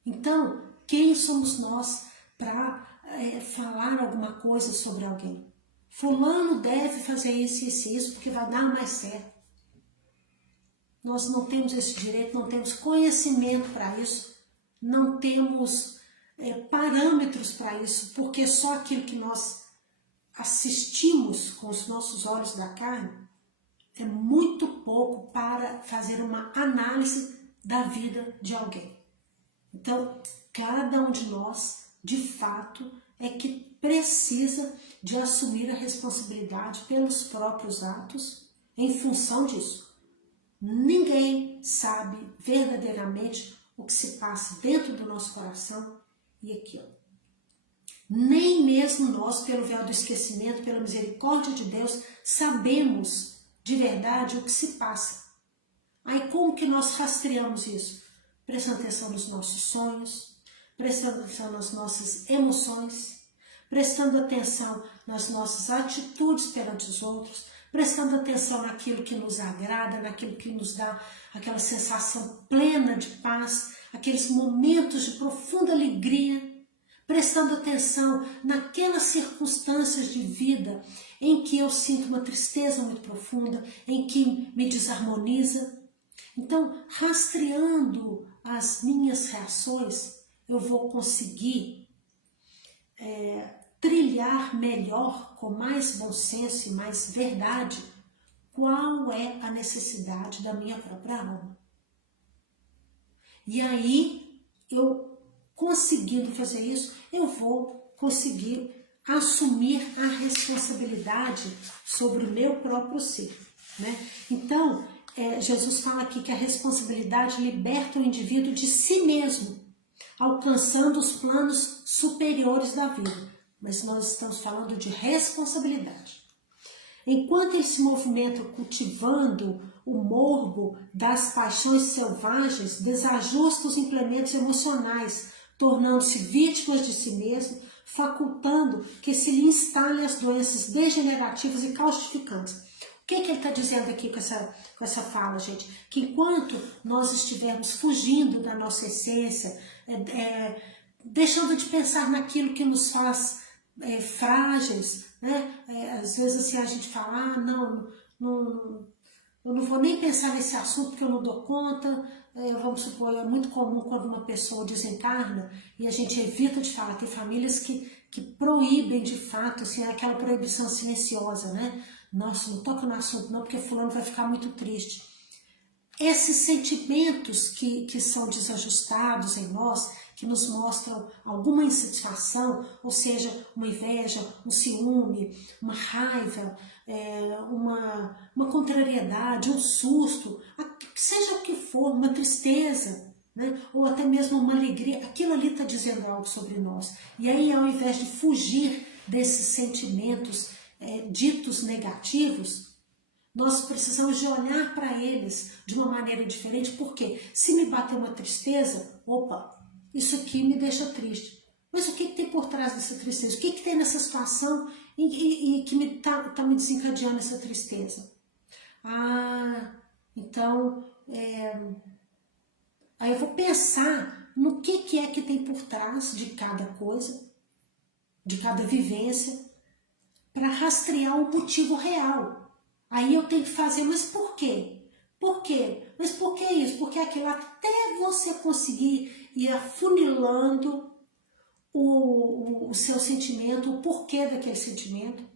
Então, quem somos nós para falar alguma coisa sobre alguém? Fulano deve fazer isso e isso porque vai dar mais certo. Nós não temos esse direito, não temos conhecimento para isso, não temos parâmetros para isso, porque só aquilo que nós assistimos com os nossos olhos da carne é muito pouco para fazer uma análise da vida de alguém. Então, cada um de nós, de fato, é que precisa de assumir a responsabilidade pelos próprios atos em função disso. Ninguém sabe verdadeiramente o que se passa dentro do nosso coração e aquilo. Nem mesmo nós, pelo véu do esquecimento, pela misericórdia de Deus, sabemos de verdade o que se passa. Aí como que nós rastreamos isso? Prestando atenção nos nossos sonhos, prestando atenção nas nossas emoções, prestando atenção nas nossas atitudes perante os outros, prestando atenção naquilo que nos agrada, naquilo que nos dá aquela sensação plena de paz, aqueles momentos de profunda alegria, prestando atenção naquelas circunstâncias de vida em que eu sinto uma tristeza muito profunda, em que me desarmoniza. Então, rastreando as minhas reações, eu vou conseguir trilhar melhor, com mais bom senso e mais verdade, qual é a necessidade da minha própria alma. E aí, eu conseguindo fazer isso, eu vou conseguir assumir a responsabilidade sobre o meu próprio ser, né? Então, Jesus fala aqui que a responsabilidade liberta o indivíduo de si mesmo, alcançando os planos superiores da vida. Mas nós estamos falando de responsabilidade. Enquanto ele se movimenta cultivando o morbo das paixões selvagens, desajusta os implementos emocionais, tornando-se vítimas de si mesmo, facultando que se lhe instalem as doenças degenerativas e caustificantes. O que ele está dizendo aqui com essa fala, gente? Que enquanto nós estivermos fugindo da nossa essência, deixando de pensar naquilo que nos faz frágeis, né? Às vezes assim a gente fala, eu não vou nem pensar nesse assunto porque eu não dou conta. Vamos supor, é muito comum quando uma pessoa desencarna e a gente evita de falar. Tem famílias que proíbem de fato, assim, aquela proibição silenciosa, né? Nossa, não toca no assunto não, porque fulano vai ficar muito triste. Esses sentimentos que são desajustados em nós, que nos mostram alguma insatisfação, ou seja, uma inveja, um ciúme, uma raiva, uma contrariedade, um susto, seja o que for, uma tristeza, né? Ou até mesmo uma alegria, aquilo ali está dizendo algo sobre nós. E aí, ao invés de fugir desses sentimentos ditos negativos, nós precisamos de olhar para eles de uma maneira diferente, porque se me bater uma tristeza, opa, isso aqui me deixa triste. Mas o que tem por trás dessa tristeza? O que tem nessa situação e que está me desencadeando essa tristeza? Então, aí eu vou pensar no que é que tem por trás de cada coisa, de cada vivência, para rastrear o motivo real. Aí eu tenho que fazer, mas por quê? Por quê? Mas por que isso? Porque aquilo, até você conseguir ir afunilando o seu sentimento, o porquê daquele sentimento.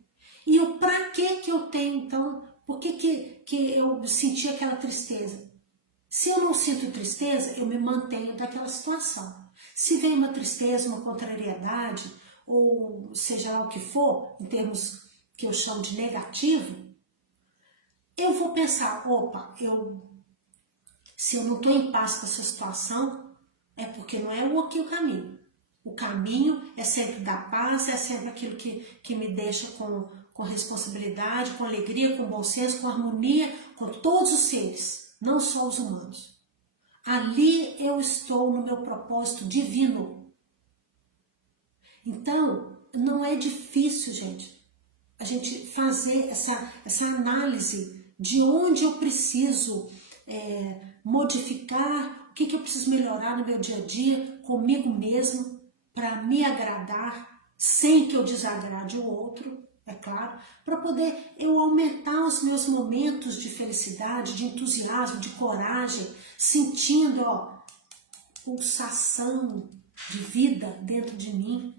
E o para que eu tenho, então, por que eu senti aquela tristeza? Se eu não sinto tristeza, eu me mantenho daquela situação. Se vem uma tristeza, uma contrariedade, ou seja lá o que for, em termos que eu chamo de negativo, eu vou pensar, opa, se eu não estou em paz com essa situação, é porque não é aqui o caminho. O caminho é sempre da paz, é sempre aquilo que me deixa com responsabilidade, com alegria, com bom senso, com harmonia, com todos os seres, não só os humanos. Ali eu estou no meu propósito divino. Então, não é difícil, gente, a gente fazer essa análise de onde eu preciso modificar, o que eu preciso melhorar no meu dia a dia, comigo mesmo, para me agradar, sem que eu desagrade o outro, é claro, para poder eu aumentar os meus momentos de felicidade, de entusiasmo, de coragem, sentindo, pulsação de vida dentro de mim,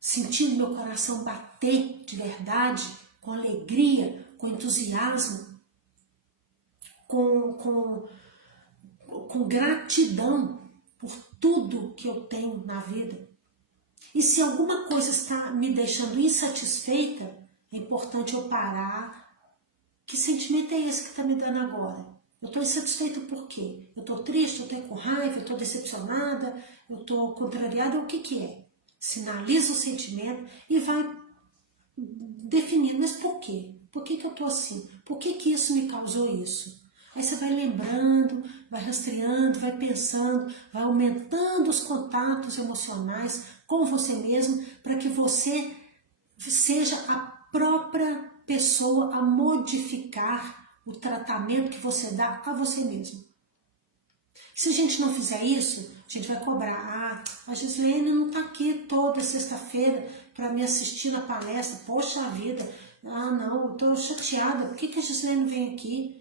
sentindo meu coração bater de verdade, com alegria, com entusiasmo, com gratidão por tudo que eu tenho na vida. E se alguma coisa está me deixando insatisfeita, é importante eu parar. Que sentimento é esse que está me dando agora? Eu estou insatisfeita por quê? Eu estou triste, eu estou com raiva, eu estou decepcionada, eu estou contrariada, o que é? Sinaliza o sentimento e vai definindo, mas por quê? Por que eu estou assim? Por que isso me causou isso? Aí você vai lembrando, vai rastreando, vai pensando, vai aumentando os contatos emocionais com você mesmo, para que você seja a própria pessoa a modificar o tratamento que você dá a você mesmo. Se a gente não fizer isso, a gente vai cobrar. A Gislene não está aqui toda sexta-feira para me assistir na palestra. Poxa vida, não, eu estou chateada. Por que a Gislene vem aqui?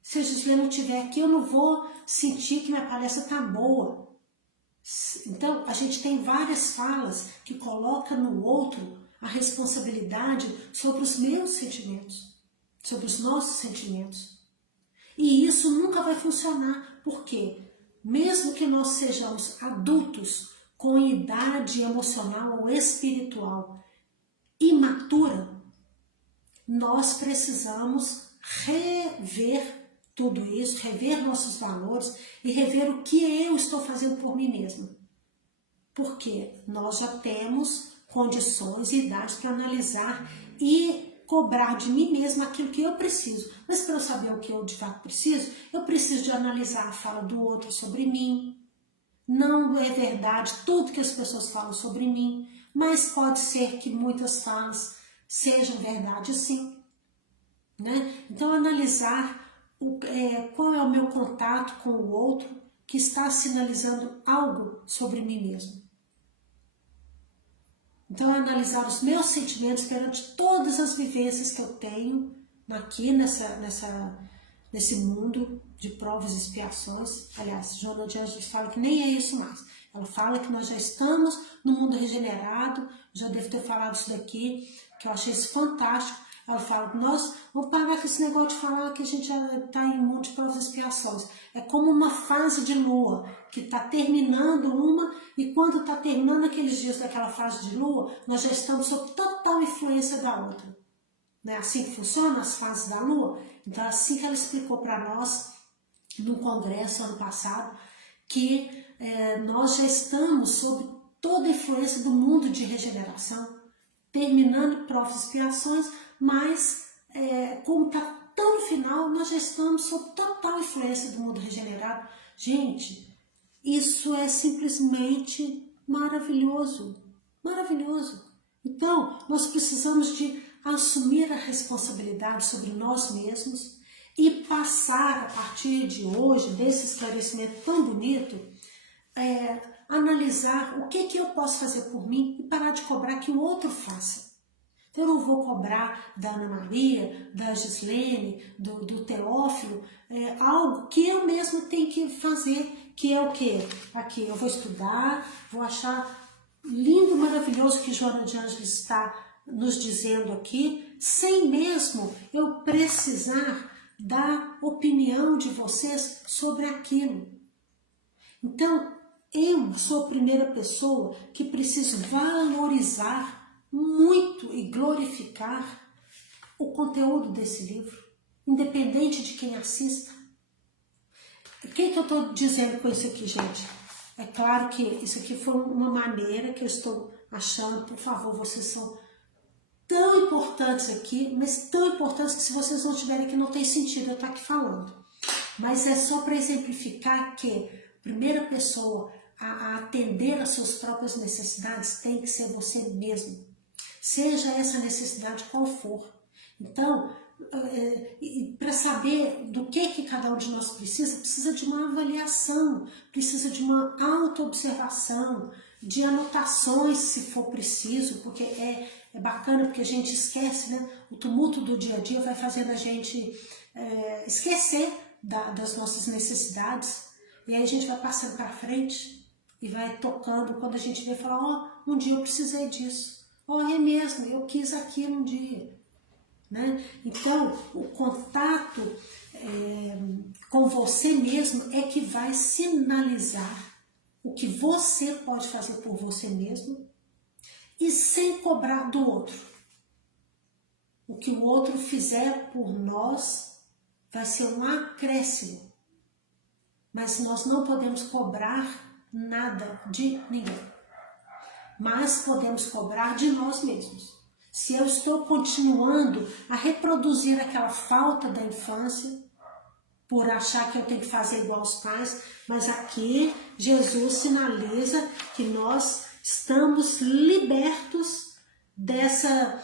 Se a Gislene não estiver aqui, eu não vou sentir que minha palestra está boa. Então, a gente tem várias falas que colocam no outro a responsabilidade sobre os meus sentimentos, sobre os nossos sentimentos. E isso nunca vai funcionar, porque mesmo que nós sejamos adultos com idade emocional ou espiritual imatura, nós precisamos rever tudo isso, rever nossos valores e rever o que eu estou fazendo por mim mesma. Porque nós já temos condições e idade para analisar e cobrar de mim mesma aquilo que eu preciso. Mas para eu saber o que eu de fato preciso, eu preciso de analisar a fala do outro sobre mim. Não é verdade tudo que as pessoas falam sobre mim, mas pode ser que muitas falas sejam verdade sim. Né? Então analisar qual é o meu contato com o outro que está sinalizando algo sobre mim mesmo. Então, analisar os meus sentimentos perante todas as vivências que eu tenho aqui nesse mundo de provas e expiações. Aliás, Joana de Ângeles fala que nem é isso mais. Ela fala que nós já estamos no mundo regenerado, já devo ter falado isso daqui, que eu achei isso fantástico. Ela fala que nós vamos parar com esse negócio de falar que a gente já está em um mundo de provas e expiações. É como uma fase de lua, que está terminando uma, e quando está terminando aqueles dias daquela fase de lua, nós já estamos sob total influência da outra. Não é assim que funciona as fases da lua? Então, é assim que ela explicou para nós, no congresso ano passado, que nós já estamos sob toda a influência do mundo de regeneração, terminando provas e expiações, mas como está tão no final, nós já estamos sob total influência do mundo regenerado. Gente, isso é simplesmente maravilhoso, maravilhoso. Então, nós precisamos de assumir a responsabilidade sobre nós mesmos e passar, a partir de hoje, desse esclarecimento tão bonito, analisar o que eu posso fazer por mim e parar de cobrar que o outro faça. Então, eu não vou cobrar da Ana Maria, da Gislene, do Teófilo, algo que eu mesma tenho que fazer, que é o quê? Aqui, eu vou estudar, vou achar lindo, maravilhoso o que Joana de Ângeles está nos dizendo aqui, sem mesmo eu precisar da opinião de vocês sobre aquilo. Então, eu sou a primeira pessoa que preciso valorizar muito e glorificar o conteúdo desse livro, independente de quem assista. O que eu estou dizendo com isso aqui, gente? É claro que isso aqui foi uma maneira que eu estou achando, por favor, vocês são tão importantes aqui, mas tão importantes que se vocês não estiverem aqui não tem sentido eu estar aqui falando. Mas é só para exemplificar que a primeira pessoa a atender às suas próprias necessidades tem que ser você mesmo. Seja essa necessidade qual for. Então, para saber do que cada um de nós precisa de uma avaliação, precisa de uma autoobservação, de anotações se for preciso, porque é bacana, porque a gente esquece, né? O tumulto do dia a dia vai fazendo a gente esquecer das nossas necessidades, e aí a gente vai passando para frente e vai tocando, quando a gente vê, fala, ó, um dia eu precisei disso, ó, é mesmo, eu quis aquilo um dia. Né? Então, o contato com você mesmo é que vai sinalizar o que você pode fazer por você mesmo e sem cobrar do outro. O que o outro fizer por nós vai ser um acréscimo, mas nós não podemos cobrar nada de ninguém, mas podemos cobrar de nós mesmos. Se eu estou continuando a reproduzir aquela falta da infância, por achar que eu tenho que fazer igual aos pais, mas aqui Jesus sinaliza que nós estamos libertos dessa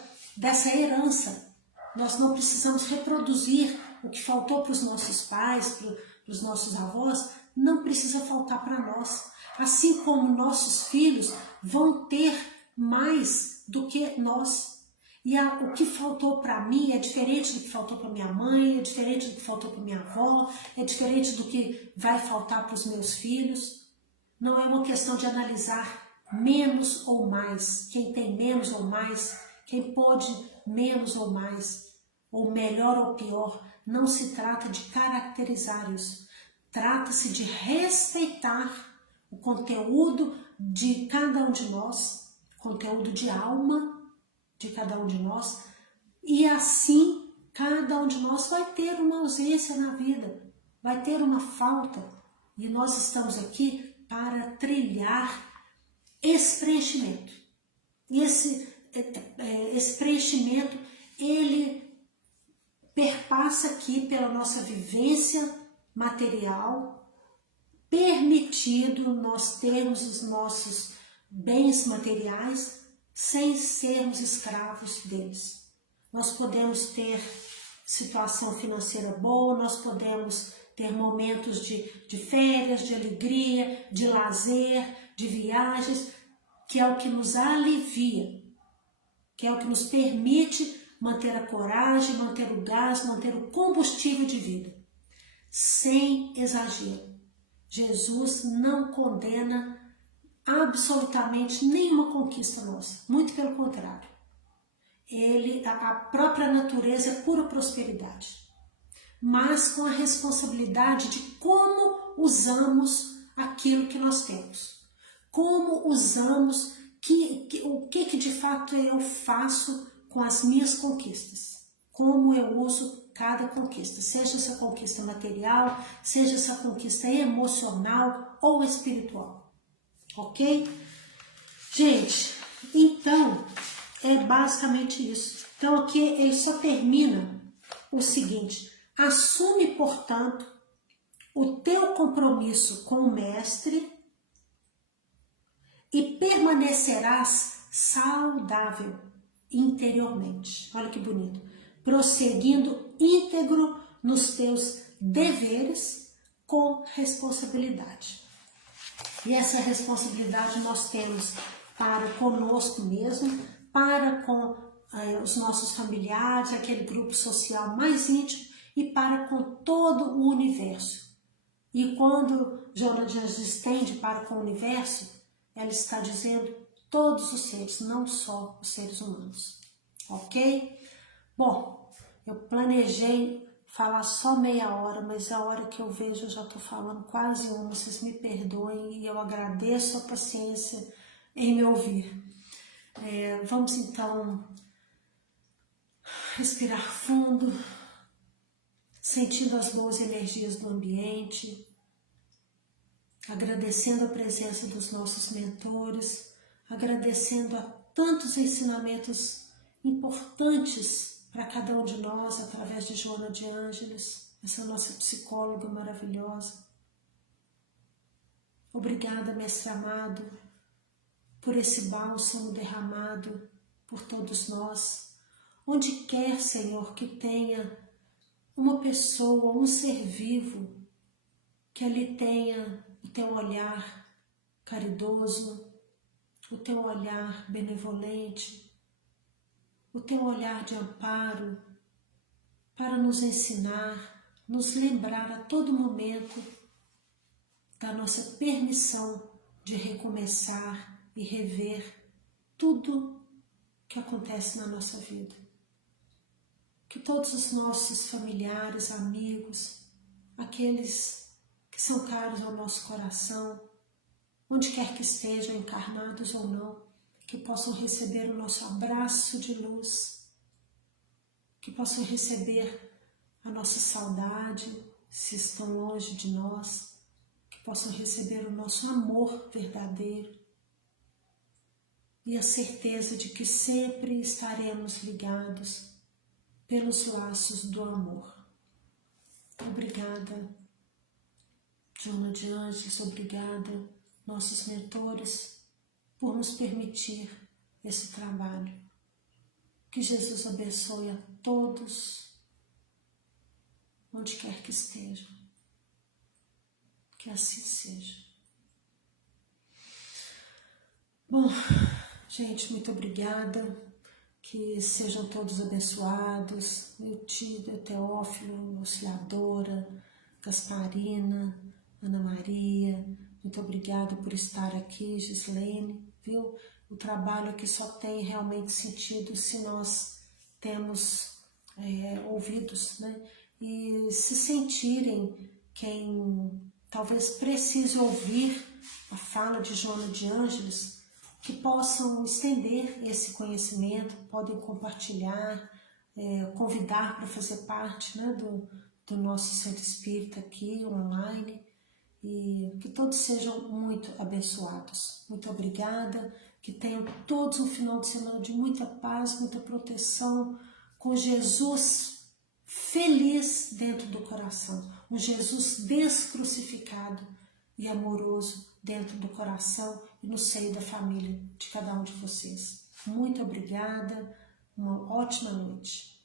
herança. Nós não precisamos reproduzir o que faltou para os nossos pais, para os nossos avós, não precisa faltar para nós. Assim como nossos filhos vão ter mais do que nós. E o que faltou para mim é diferente do que faltou para minha mãe, é diferente do que faltou para minha avó, é diferente do que vai faltar para os meus filhos. Não é uma questão de analisar menos ou mais, quem tem menos ou mais, quem pode menos ou mais, ou melhor ou pior. Não se trata de caracterizar isso, trata-se de respeitar o conteúdo de cada um de nós, conteúdo de alma de cada um de nós, e assim cada um de nós vai ter uma ausência na vida, vai ter uma falta, e nós estamos aqui para trilhar esse preenchimento. E esse preenchimento, ele perpassa aqui pela nossa vivência material, permitido nós termos os nossos bens materiais sem sermos escravos deles. Nós podemos ter situação financeira boa, nós podemos ter momentos de férias, de alegria, de lazer, de viagens, que é o que nos alivia, que é o que nos permite manter a coragem, manter o gás, manter o combustível de vida, sem exagero. Jesus não condena absolutamente nenhuma conquista nossa, muito pelo contrário. A própria natureza é pura prosperidade, mas com a responsabilidade de como usamos aquilo que nós temos, como usamos, o que de fato eu faço com as minhas conquistas, como eu uso cada conquista, seja essa conquista material, seja essa conquista emocional ou espiritual. Ok? Gente, então, é basicamente isso. Então aqui ele só termina o seguinte: assume, portanto, o teu compromisso com o Mestre e permanecerás saudável interiormente. Olha que bonito. Prosseguindo íntegro nos teus deveres com responsabilidade. E essa responsabilidade nós temos para conosco mesmo, para com os nossos familiares, aquele grupo social mais íntimo, e para com todo o universo. E quando Joana de Anjos estende para com o universo, ela está dizendo todos os seres, não só os seres humanos. Ok? Bom, eu planejei falar só meia hora, mas a hora que eu vejo eu já estou falando quase uma, vocês me perdoem e eu agradeço a paciência em me ouvir. Vamos então respirar fundo, sentindo as boas energias do ambiente, agradecendo a presença dos nossos mentores, agradecendo a tantos ensinamentos importantes para cada um de nós através de Joana de Ângeles. essa nossa psicóloga maravilhosa. Obrigada, Mestre amado, por esse bálsamo derramado por todos nós. Onde quer, Senhor, que tenha uma pessoa, um ser vivo, que ali tenha o teu olhar caridoso, o teu olhar benevolente, o teu olhar de amparo, para nos ensinar, nos lembrar a todo momento da nossa permissão de recomeçar e rever tudo que acontece na nossa vida. Que todos os nossos familiares, amigos, aqueles que são caros ao nosso coração, onde quer que estejam, encarnados ou não, que possam receber o nosso abraço de luz, que possam receber a nossa saudade, se estão longe de nós, que possam receber o nosso amor verdadeiro e a certeza de que sempre estaremos ligados pelos laços do amor. Obrigada, Joana de Ângeles, obrigada, nossos mentores, por nos permitir esse trabalho. Que Jesus abençoe a todos, onde quer que estejam. Que assim seja. Bom, gente, muito obrigada. Que sejam todos abençoados. Eutília, Teófilo, Auxiliadora, Gasparina, Ana Maria. Muito obrigada por estar aqui, Gislene, viu? O trabalho aqui só tem realmente sentido se nós temos ouvidos, né? E se sentirem quem talvez precise ouvir a fala de Joana de Ângeles, que possam estender esse conhecimento, podem compartilhar, convidar para fazer parte, né, do nosso centro espírita aqui, online, e que todos sejam muito abençoados. Muito obrigada, que tenham todos um final de semana de muita paz, muita proteção, com Jesus feliz dentro do coração, um Jesus descrucificado e amoroso dentro do coração e no seio da família de cada um de vocês. Muito obrigada, uma ótima noite.